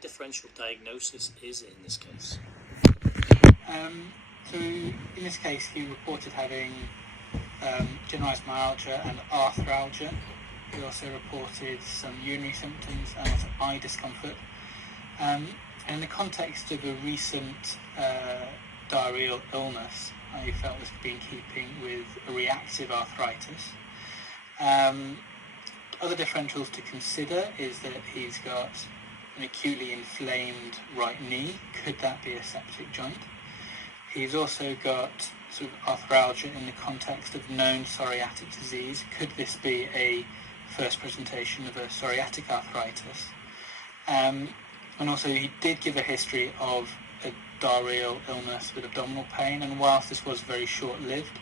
Differential diagnosis is in this case? So in this case, he reported having generalised myalgia and arthralgia. He also reported some urinary symptoms and also eye discomfort. And in the context of a recent diarrheal illness, I felt this could be in keeping with a reactive arthritis. Other differentials to consider is that he's got an acutely inflamed right knee. Could that be a septic joint? He's also got sort of arthralgia in the context of known psoriatic disease. Could this be a first presentation of a psoriatic arthritis? And also he did give a history of a diarrheal illness with abdominal pain, and whilst this was very short-lived,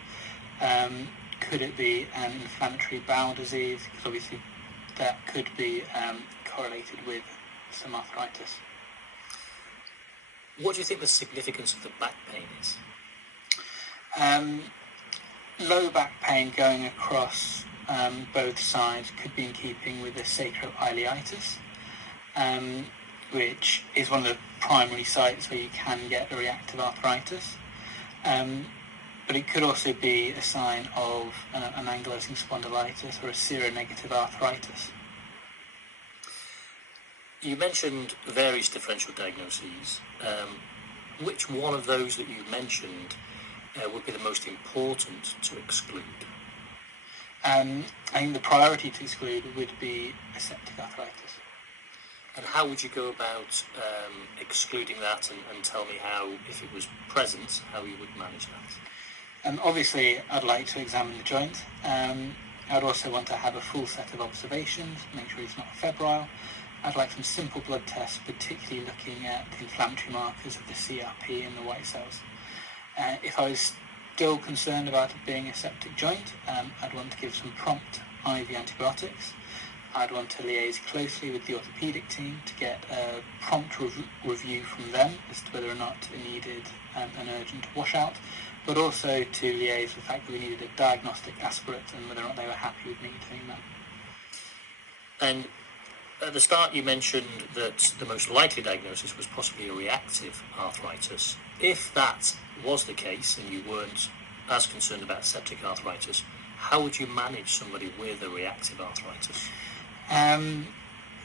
could it be an inflammatory bowel disease? Because obviously that could be correlated with some arthritis. What do you think the significance of the back pain is? Low back pain going across both sides could be in keeping with the sacroiliitis, which is one of the primary sites where you can get a reactive arthritis. But it could also be a sign of an ankylosing spondylitis or a seronegative arthritis. You mentioned various differential diagnoses. Which one of those that you mentioned would be the most important to exclude? I think the priority to exclude would be a septic arthritis. And how would you go about excluding that, and tell me how, if it was present, how you would manage that? Obviously, I'd like to examine the joint. I'd also want to have a full set of observations, make sure it's not febrile. I'd like some simple blood tests, particularly looking at the inflammatory markers of the CRP and the white cells. If I was still concerned about it being a septic joint, I'd want to give some prompt IV antibiotics. I'd want to liaise closely with the orthopaedic team to get a prompt review from them as to whether or not it needed an urgent washout, but also to liaise with the fact that we needed a diagnostic aspirate and whether or not they were happy with me doing that. And at the start you mentioned that the most likely diagnosis was possibly a reactive arthritis. If that was the case and you weren't as concerned about septic arthritis, how would you manage somebody with a reactive arthritis?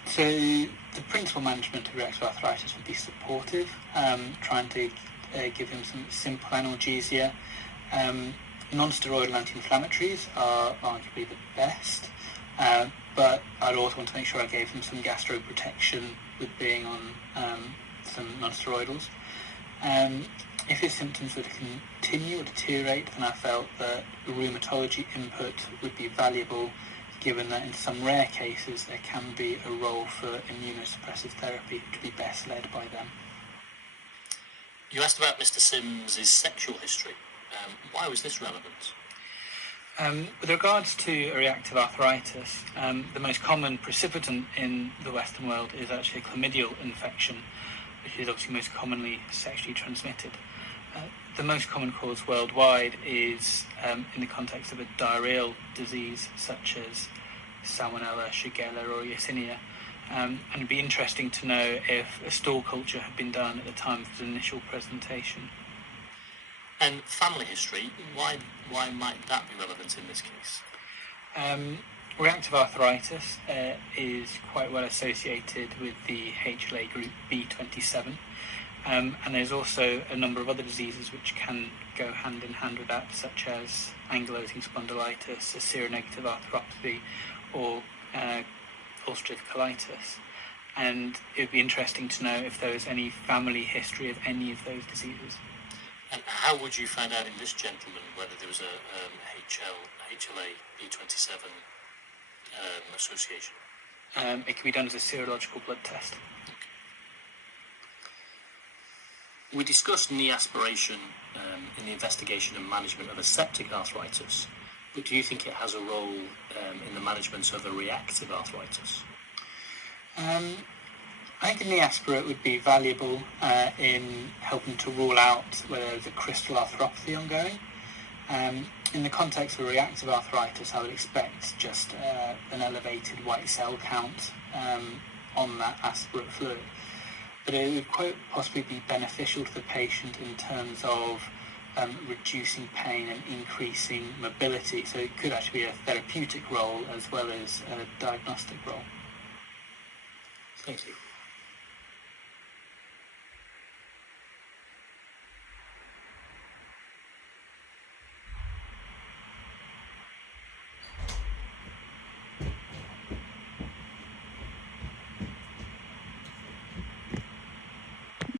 So the principal management of reactive arthritis would be supportive, trying to give him some simple analgesia. Non-steroidal anti-inflammatories are arguably the best, but I'd also want to make sure I gave him some gastroprotection with being on some non-steroidals. If his symptoms were to continue or deteriorate, then I felt that rheumatology input would be valuable, given that in some rare cases there can be a role for immunosuppressive therapy to be best led by them. You asked about Mr. Sims' sexual history. Why was this relevant? With regards to a reactive arthritis, the most common precipitant in the Western world is actually a chlamydial infection, which is obviously most commonly sexually transmitted. The most common cause worldwide is in the context of a diarrheal disease such as Salmonella, Shigella or Yersinia. And it'd be interesting to know if a stool culture had been done at the time of the initial presentation. And family history, why might that be relevant in this case? Reactive arthritis is quite well associated with the HLA group B27, and there's also a number of other diseases which can go hand in hand with that, such as ankylosing spondylitis, a seronegative arthropathy, or ulcerative colitis. And it would be interesting to know if there was any family history of any of those diseases. And how would you find out in this gentleman whether there was a HLA B27 association? It can be done as a serological blood test. We discussed knee aspiration in the investigation and management of a septic arthritis, but do you think it has a role in the management of a reactive arthritis? I think a knee aspirate would be valuable in helping to rule out whether there's a crystal arthropathy ongoing. In the context of a reactive arthritis, I would expect just an elevated white cell count on that aspirate fluid. but it would quite possibly be beneficial to the patient in terms of reducing pain and increasing mobility. So it could actually be a therapeutic role as well as a diagnostic role. Thank you.